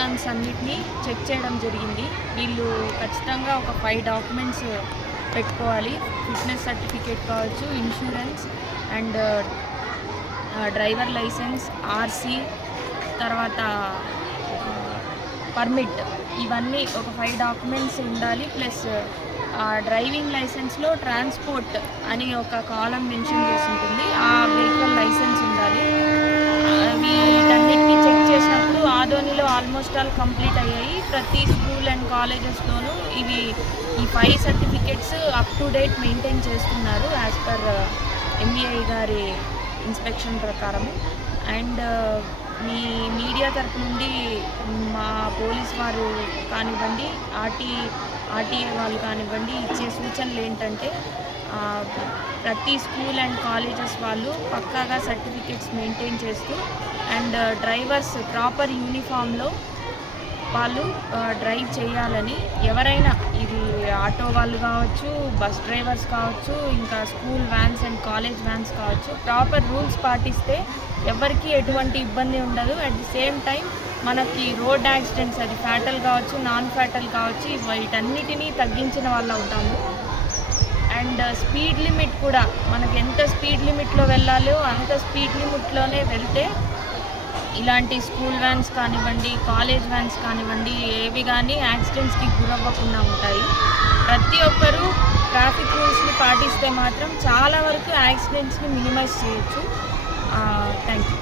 Vans అన్నిటినీ check చేయడం జరిగింది. వీళ్ళు ఖచ్చితంగా ఒక 5 డాక్యుమెంట్స్ పెట్టుకోవాలి. ఫిట్నెస్ సర్టిఫికేట్ కావచ్చు, insurance and driver licence, RC, తర్వాత పర్మిట్, ఇవన్నీ ఒక 5 డాక్యుమెంట్స్ ఉండాలి. ప్లస్ డ్రైవింగ్ లైసెన్స్లో ట్రాన్స్పోర్ట్ అని ఒక కాలం మెన్షన్ చేసి ఉంటుంది, ఆ వెహికల్ లైసెన్స్ ఉండాలి. వీటన్నిటిని చెక్ చేసినప్పుడు ఆదోనిలో ఆల్మోస్ట్ ఆల్ కంప్లీట్ అయ్యాయి. ప్రతి స్కూల్ అండ్ కాలేజెస్లోనూ ఈ 5 certificates up to date maintain చేస్తున్నారు యాజ్ పర్ ఎంబీఐ గారి ఇన్స్పెక్షన్ ప్రకారం. అండ్ మీ మీడియా తరపు నుండి మా పోలీస్ వారు కానివ్వండి, ఆర్టీఏ వాళ్ళు కానివ్వండి ఇచ్చే సూచనలు ఏంటంటే, ప్రతి స్కూల్ అండ్ కాలేజెస్ వాళ్ళు పక్కాగా సర్టిఫికెట్స్ మెయింటైన్ చేస్తూ అండ్ డ్రైవర్స్ ప్రాపర్ యూనిఫామ్లో వాళ్ళు డ్రైవ్ చేయాలని, ఎవరైనా ఇది ఆటో వాళ్ళు కావచ్చు, బస్ డ్రైవర్స్ కావచ్చు, ఇంకా school vans and college vans కావచ్చు, ప్రాపర్ రూల్స్ పాటిస్తే ఎవరికి ఎటువంటి ఇబ్బంది ఉండదు. అట్ ది సేమ్ టైం మనకి రోడ్ యాక్సిడెంట్స్, అది ఫ్యాటల్ కావచ్చు, నాన్ ఫ్యాటల్ కావచ్చు, వీటన్నిటినీ తగ్గించిన వాళ్ళు అవుతాము. అండ్ స్పీడ్ లిమిట్ కూడా మనకు ఎంత స్పీడ్ లిమిట్లో వెళ్ళాలో అంత స్పీడ్ లిమిట్లోనే వెళ్తే ఇలాంటి స్కూల్ వ్యాన్స్ కానివ్వండి, కాలేజ్ వ్యాన్స్ కానివ్వండి, ఏవి కానీ యాక్సిడెంట్స్కి గురవ్వకుండా ఉంటాయి. ప్రతి ఒక్కరూ ట్రాఫిక్ రూల్స్ని పాటిస్తే మాత్రం చాలా వరకు యాక్సిడెంట్స్ని మినిమైజ్ చేయొచ్చు. Thank you.